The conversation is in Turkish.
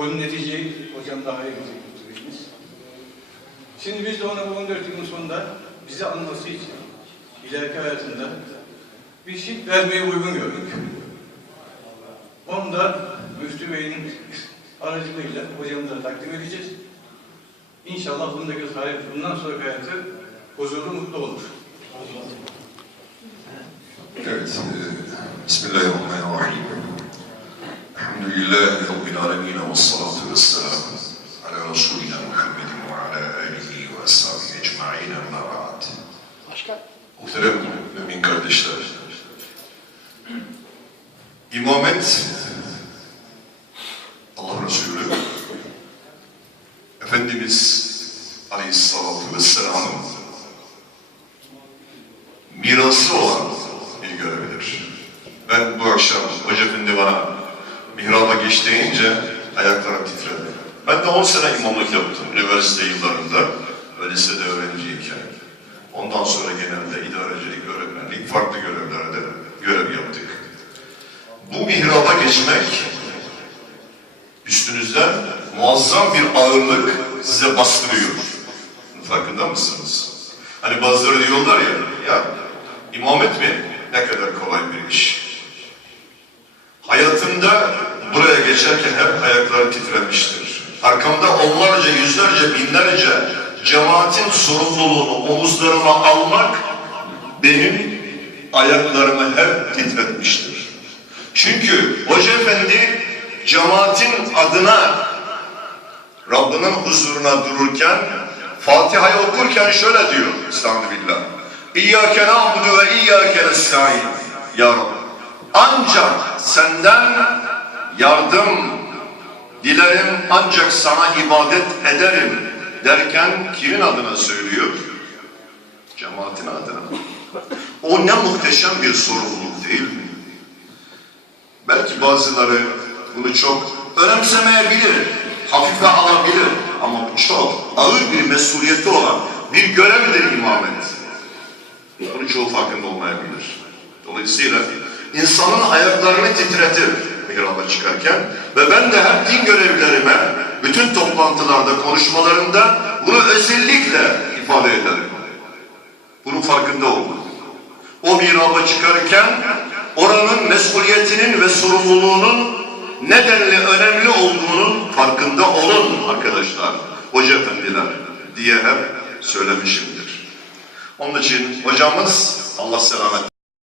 O neticeyi hocam daha iyi bilecek. Şimdi biz de ona bu 14 yılın sonunda bize anması için ileriki hayatında bir şey vermeye uygun gördük. Onu da Müftü Bey'in aracılığıyla hocamıza takdim edeceğiz. İnşallah bundaki hayat, bundan sonraki hayatı huzurlu, mutlu olur. Evet. e, Bismillahirrahmanirrahim. Alemin ve salatu ve selamu ala Resulina Muhammedin ve ala alihi ve ashabihi ecma'in amma ba'd. Muhterem mümin kardeşler. İmamet Allah Resulü Efendimiz Aleyhisselatü Vesselam'ın mirası olan bir görevdir. Ben bu akşam Hoca Efendi bana mihraba geç deyince ayaklarım titredi. Ben de 10 sene imamlık yaptım üniversite yıllarında ve lisede öğrenciyken. Ondan sonra genelde idarecilik, öğretmenlik, farklı görevlerde görev yaptık. Bu mihraba geçmek üstünüzden muazzam bir ağırlık size bastırıyor. Farkında mısınız? Hani bazıları diyorlar ya, ya imamet mi? Ne kadar kolay bir iş. Hayatında geçerken hep ayakları titremiştir. Arkamda onlarca, yüzlerce, binlerce cemaatin sorumluluğunu omuzlarıma almak benim ayaklarımı hep titretmiştir. Çünkü Hoca Efendi cemaatin adına Rabbinin huzuruna dururken Fatiha'yı okurken şöyle diyor Estağfirullah. İyyâke na'budu ve iyyâke nesta'in. Ya Rabbi. Ancak senden yardım dilerim ancak sana ibadet ederim derken kimin adına söylüyor? Cemaatin adına. O ne muhteşem bir sorumluluk değil mi? Belki bazıları bunu çok önemsemeyebilir, hafife alabilir ama bu çok ağır bir mesuliyeti olan bir görevdir imamet. Bunu çoğu farkında olmayabilir. Dolayısıyla insanın ayaklarını titretir mihraba çıkarken ve ben de hep din görevlerime bütün toplantılarda, konuşmalarında bunu özellikle ifade ederim. Bunun farkında olmak. O mihraba çıkarken oranın mesuliyetinin ve sorumluluğunun nedenli önemli olduğunun farkında olun arkadaşlar, hoca efendiler diye hep söylemişimdir. Onun için hocamız Allah selamet